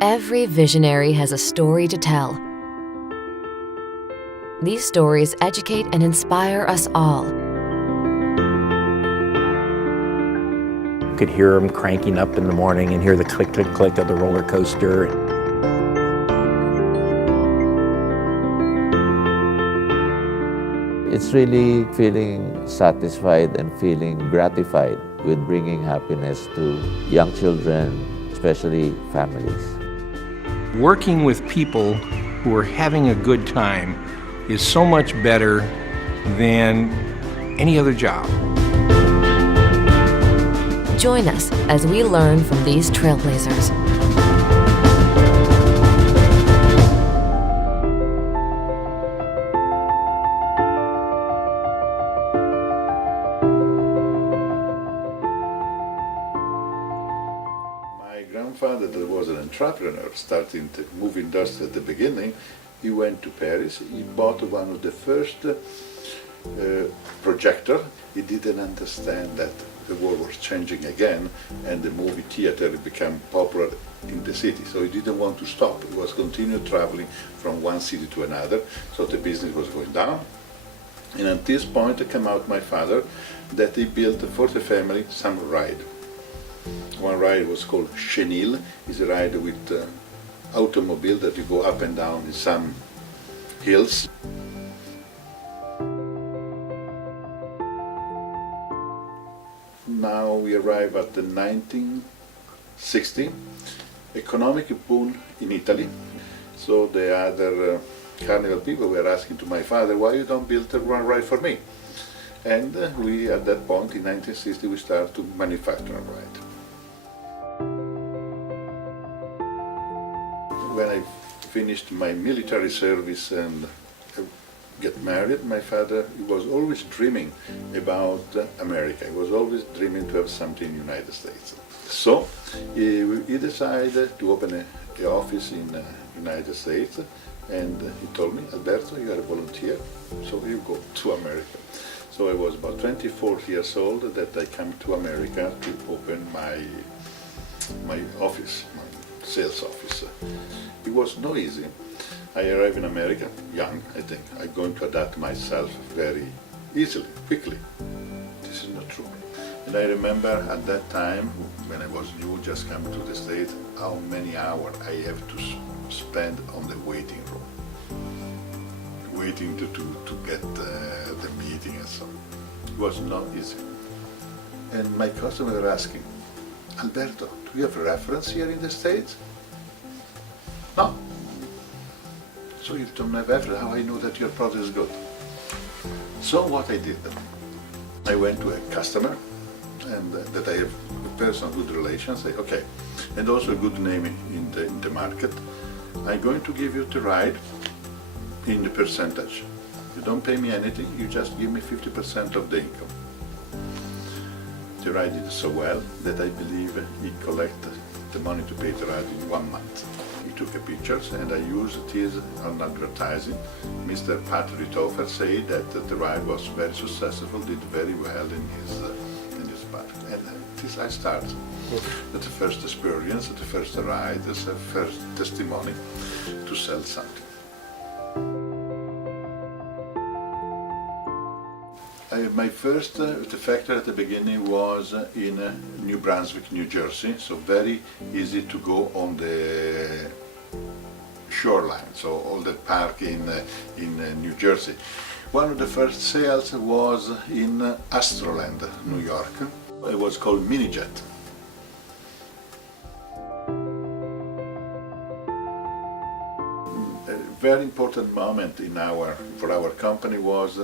Every visionary has a story to tell. These stories educate and inspire us all. You could hear them cranking up in the morning and hear the click, click, click of the roller coaster. It's really feeling satisfied and feeling gratified with bringing happiness to young children, especially families. Working with people who are having a good time is so much better than any other job. Join us as we learn from these trailblazers. My grandfather, that was an entrepreneur, starting the movie industry at the beginning. He went to Paris, he bought one of the first projector. He didn't understand that the world was changing again and the movie theater became popular in the city. So he didn't want to stop. He was continuing traveling from one city to another, so the business was going down. And at this point came out my father that he built for the family some ride. One ride was called Chenille. It's a ride with automobile that you go up and down in some hills. Now we arrive at the 1960, economic boom in Italy. So the other carnival people were asking to my father, why you don't build a one ride for me? And we, at that point in 1960, we started to manufacture a ride. When I finished my military service and get married, my father, he was always dreaming about America. He was always dreaming to have something in the United States. So he decided to open an office in the United States, and he told me, Alberto, you are a volunteer, so you go to America. So I was about 24 years old that I came to America to open my office, my sales office. It was no easy. I arrived in America, young, I think. I'm going to adapt myself very easily, quickly. This is not true. And I remember at that time, when I was new, just coming to the States, how many hours I have to spend on the waiting room. Waiting to get the meeting and so on. It was not easy. And my customers were asking, Alberto, do you have a reference here in the States? No. So you don't have reference, how I know that your product is good? So what I did, I went to a customer and that I have a personal good relation, say, okay, and also a good name in the market. I'm going to give you the ride in the percentage. You don't pay me anything, you just give me 50% of the income. The ride did so well that I believe he collected the money to pay the ride in 1 month. He took pictures and I used this on advertising. Mr. Patrick Toffer said that the ride was very successful, did very well in his part. And this I started. The first experience, the first ride, the first testimony to sell something. My first the factory at the beginning was in New Brunswick, New Jersey, so very easy to go on the shoreline, so all the park in New Jersey. One of the first sales was in Astroland, New York. It was called Minijet. A very important moment for our company was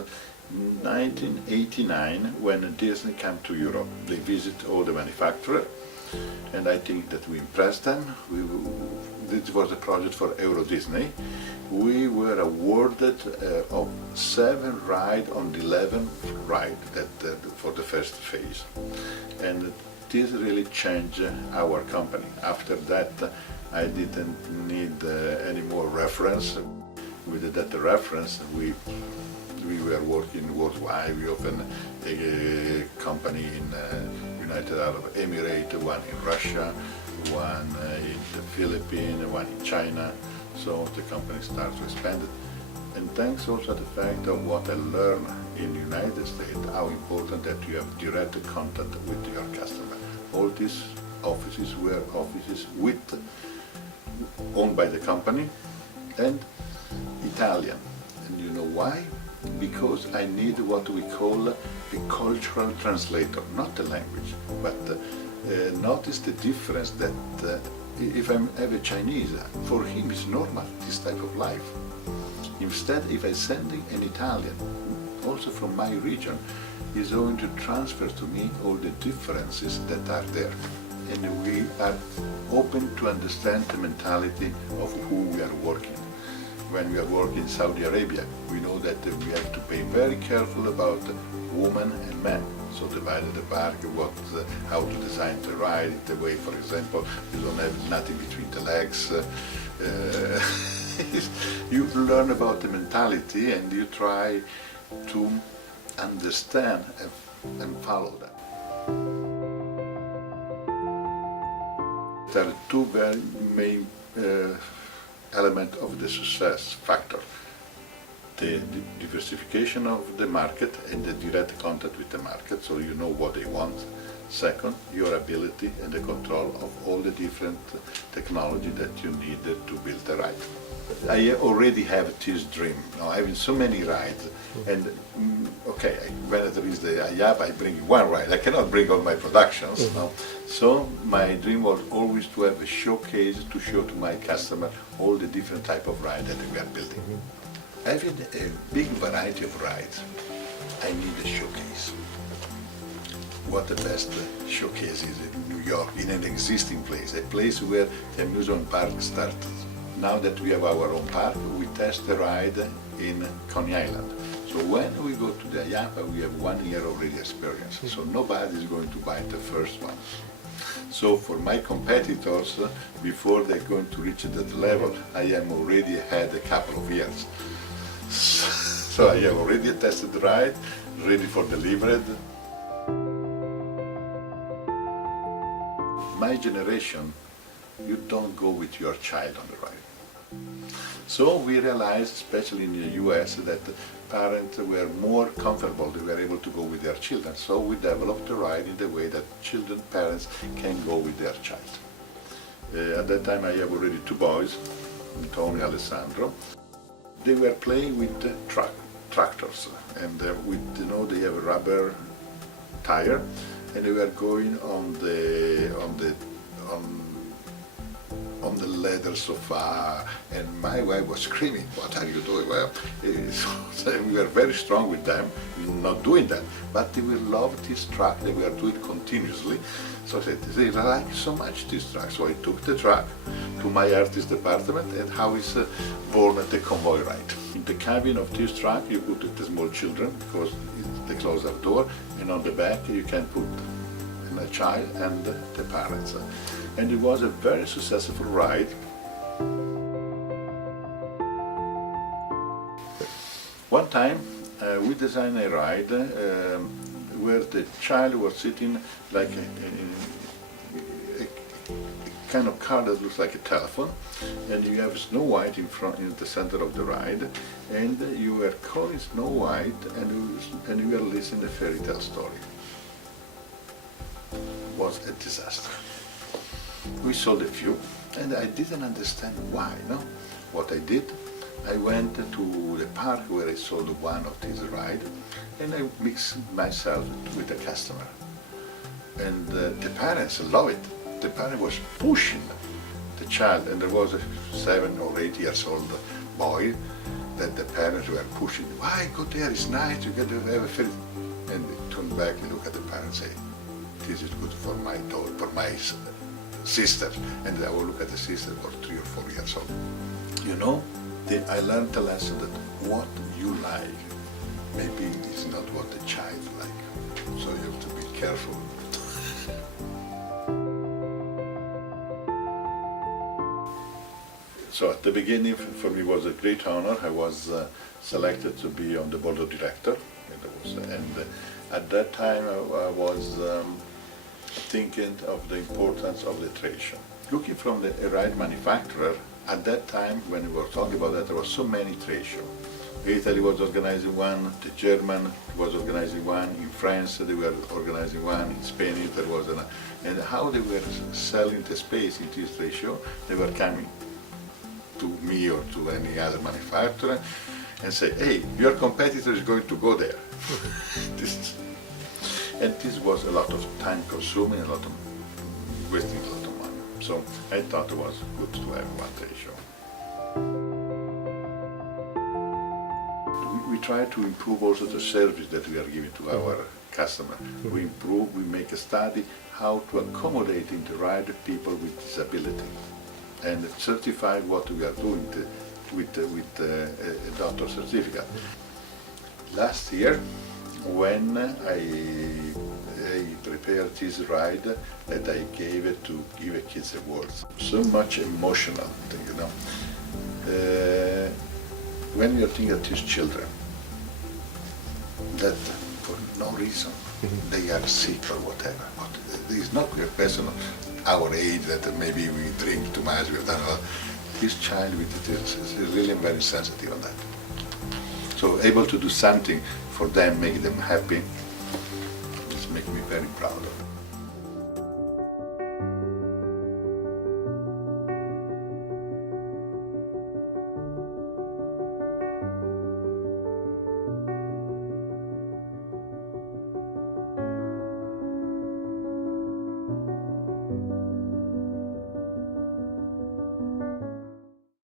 1989, when Disney came to Europe. They visited all the manufacturers, and I think that we impressed them. This was a project for Euro Disney. We were awarded of 7 rides on the 11th ride for the first phase. And this really changed our company. After that, I didn't need any more reference. With that reference, we were working worldwide. We opened a company in United Arab Emirates, one in Russia, one in the Philippines, one in China. So the company starts to expand it. And thanks also to the fact of what I learned in the United States, how important that you have direct contact with your customer. All these offices were offices owned by the company and Italian. And you know why? Because I need what we call a cultural translator, not the language, but notice the difference that if I have a Chinese, for him it's normal, this type of life. Instead, if I send an Italian, also from my region, he's going to transfer to me all the differences that are there. And we are open to understand the mentality of who we are working. When we are working in Saudi Arabia, we know that we have to be very careful about women and men. So divide the park, how to design the ride, the way, for example, you don't have nothing between the legs. You learn about the mentality and you try to understand and follow that. There are two very main elements of the success factor. The diversification of the market and the direct contact with the market, so you know what they want. Second, your ability and the control of all the different technology that you need to build the ride. I already have this dream. Now, I have so many rides, and okay, when there is the IAAPA, I bring one ride. I cannot bring all my productions. No? So my dream was always to have a showcase to show to my customer all the different type of ride that we are building. Having a big variety of rides, I need a showcase. What the best showcase is in New York, in an existing place, a place where the amusement park started. Now that we have our own park, we test the ride in Coney Island. So when we go to the IAAPA, we have 1 year already experience. So nobody is going to buy the first one. So for my competitors, before they're going to reach that level, I am already had a couple of years. So I have already tested the ride, ready for delivery. My generation, you don't go with your child on the ride. So we realized, especially in the US, that parents were more comfortable, they were able to go with their children. So we developed the ride in the way that parents can go with their child. At that time I have already 2 boys, Tony and Alessandro. They were playing with tractors, and they have a rubber tire, and they were going on the leather sofa, and my wife was screaming, "What are you doing?" Well, so we were very strong with them, not doing that, but they will love this truck, they were doing continuously. So I said, they like so much this truck. So I took the truck to my artist department, and how is born the convoy ride. In the cabin of this truck, you put the small children, because they close the door, and on the back you can put a child and the parents. And it was a very successful ride. One time we designed a ride where the child was sitting like a kind of car that looks like a telephone, and you have Snow White in front, in the center of the ride, and you were calling Snow White, and you were listening to a fairy tale story. It was a disaster. We sold a few, and I didn't understand why. No, what I did, I went to the park where I sold one of these rides, and I mixed myself with the customer. And the parents love it. The parent was pushing the child, and there was a 7 or 8 years old boy that the parents were pushing. Why go there? It's nice. You get to have a fairy. And they turned back and look at the parents and say, "This is good for my daughter, for my sister." And I will look at the sister for 3 or 4 years old. You know, I learned the lesson that what you like maybe is not what the child like. So you have to be careful. So at the beginning, for me, was a great honor. I was selected to be on the board of directors, and at that time I was thinking of the importance of the trade show. Looking from the ride manufacturer, at that time when we were talking about that, there were so many trade shows. Italy was organizing one, the German was organizing one, in France they were organizing one, in Spain there was another. And how they were selling the space into this trade show, they were coming to me or to any other manufacturer and say, hey, your competitor is going to go there. And this was a lot of time consuming, a lot of wasting a lot of money. So I thought it was good to have one trade show. We try to improve also the service that we are giving to our customer. We improve, we make a study how to accommodate in the ride people with disability and certify what we are doing with a doctor certificate. Last year, when I prepared this ride that I gave it to give a kids awards, so much emotional, you know. When you think of these children, that for no reason they are sick or whatever, but there is not a person of our age that maybe we drink too much, we've done a lot. This child with it is really very sensitive on that. So able to do something for them, make them happy, this makes me very proud of them.